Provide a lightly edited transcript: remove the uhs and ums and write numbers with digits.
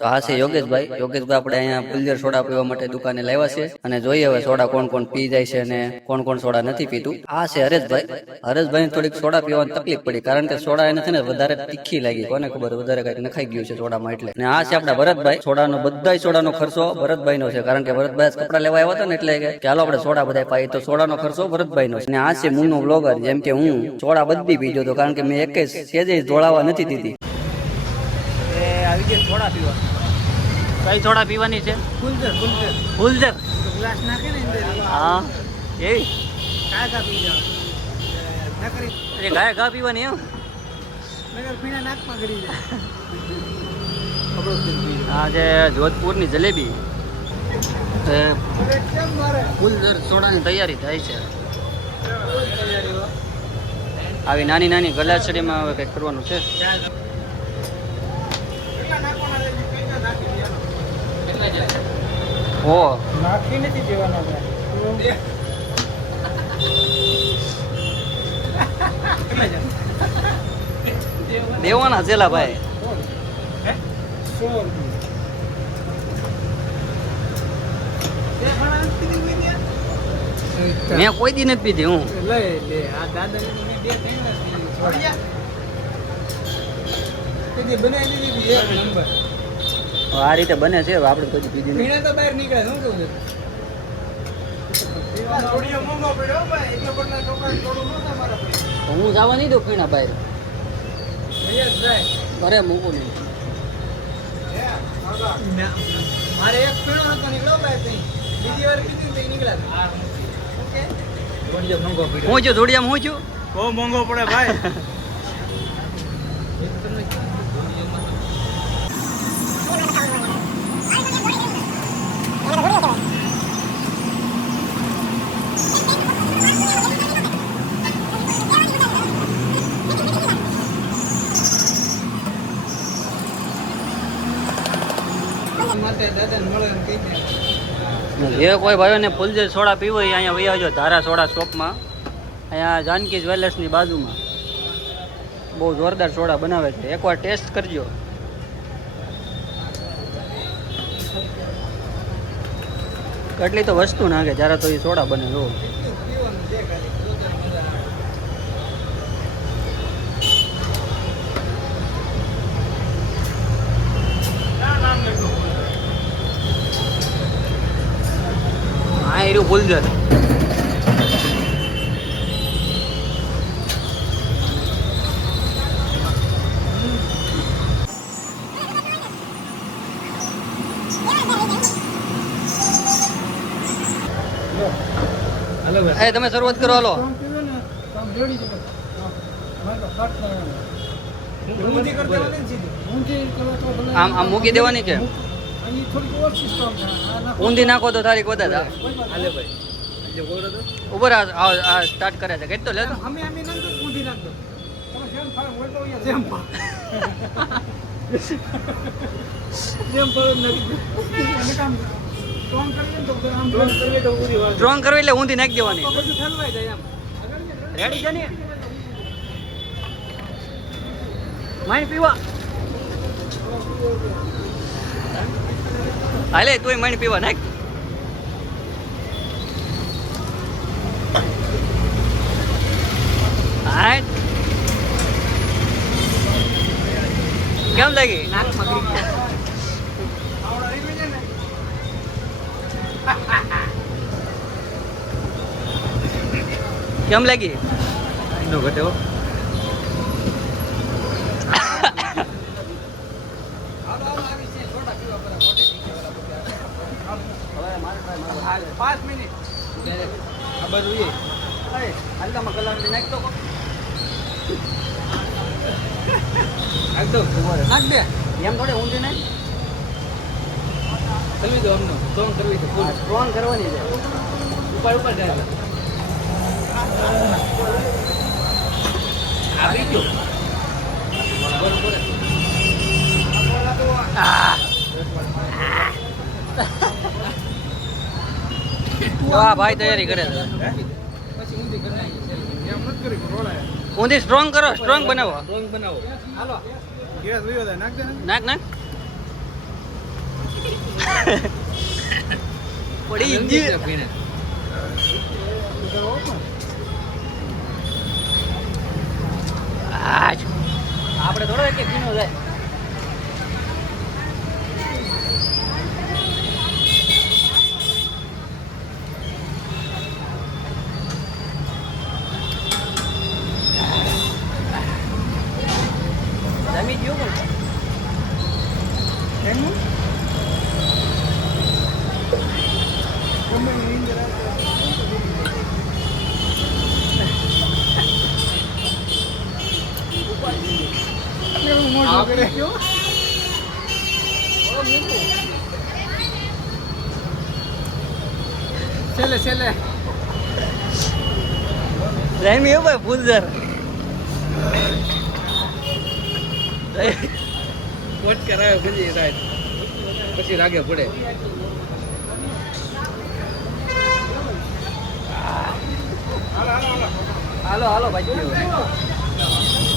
તો આ છે યોગેશભાઈ. યોગેશભાઈ આપણે અહીંયા ફુલઝર સોડા પીવા માટે દુકાને લાવ્યા છે અને જોઈએ હવે સોડા કોણ કોણ પી જાય છે અને કોણ કોણ સોડા નથી પીતું. આ છે હરેશભાઈ. હરેશભાઈ થોડીક સોડા પીવાની તકલીફ પડી કારણ કે સોડા એને છે ને વધારે તીખી લાગી, કોને ખબર વધારે કઈ નખાઈ ગયું છે સોડામાં એટલે. અને આ છે આપડા ભરતભાઈ. સોડાનો બધાય સોડાનો ખર્ચો ભરતભાઈ નો છે કારણ કે ભરતભાઈ કપડા લેવા આવ્યા હતા ને એટલે કે ચાલો આપણે સોડા બધા પાઈ, તો સોડાનો ખર્ચો ભરતભાઈ નો છે. અને આ છે મુન્નો બ્લોગર. જેમ કે હું સોડા બધી પીજો તો કારણ કે મેં એક સેજે ધોળાવા નથી દીધી. આવી ગઈ સોડા પીવા. કઈ સોડા પીવાની છે? ફુલઝર. ફુલઝર ગ્લાસ નાખે ને અંદર. હા એવી કાય પી જાવ. નકરી અરે ગાય ઘા પીવાની એમ નગર પીણા નાકમાં કરી દે. આ જે જોધપુરની જલેબી ફુલઝર સોડાની તૈયારી થાય છે. આવી નાની નાની ગલાસડીમાં હવે કંઈક કરવાનું છે. ઓ નાખી નથી દેવાના દેવાના છેલા ભાઈ. મેં કોઈ દી નથી પીધી. હું આ રીતે બને છે. આપણે કોઈ પીધી નહીં. તો બહાર નીકળે શું કહું હું જવા નહીં દઉં પીણા બહાર. અરે મૂકું નહીં. મારે એક પીણો હતો નીકળ્યો બહાર, બીજી વાર પીધી નીકળ્યા. હું જો જોડિયામાં હું છું બહુ મોંઘો પડે ભાઈ. જે કોઈ ભાઈઓને ફુલઝર સોડા પીવો હોય અહીંયા વહી આવજો ધારા સોડા શોપમાં. અહીંયા જાનકી જ્વેલર્સની બાજુમાં બહુ જોરદાર સોડા બનાવે છે. એકવાર ટેસ્ટ કરજો. કેટલી તો વસ્તુ નાખે જ્યારે તો એ સોડા બને. લો આ એરું ફુલઝર. તમે શરૂઆત કરો. હાલો આમ આમ મૂકી દેવાની છે. ઊંધી નાખો તો તારીખ વધારે ઉપર સ્ટાર્ટ કરે છે. કઈ તો લે સ્ટ્રોંગ કરવી એટલે ઊંધી નાખી દેવાની. રેડી છે ને માણી પીવા. હાલે તું માણી પીવા નાખ. કેમ લાગી? કેમ લાગી? નો ઘટે હો. હલકામાં કલર નાખ દો. નાખ દે એમ થોડે ઊંધી નાખ. કરવી દો અમને સ્ટ્રોંગ કરવી છે. સ્ટ્રોંગ કરવાની છે. ઉપર ઉપર જાય આવી ગયો. વાહ ભાઈ તૈયારી કરે છે. ઊંધી સ્ટ્રોંગ કરો. સ્ટ્રોંગ બનાવો. હાલો ગેસ વયો દે. નાખ દે. નાખ નાખ. પડી ગયું આપણે થોડો એક પીનો જાય જમી ગયું પણ છેલ્લે રેમી હો ભાઈ ફૂલઝર કોટ કરાયો પછી રાઈટ પછી રાગે પડે હાલો ભાઈ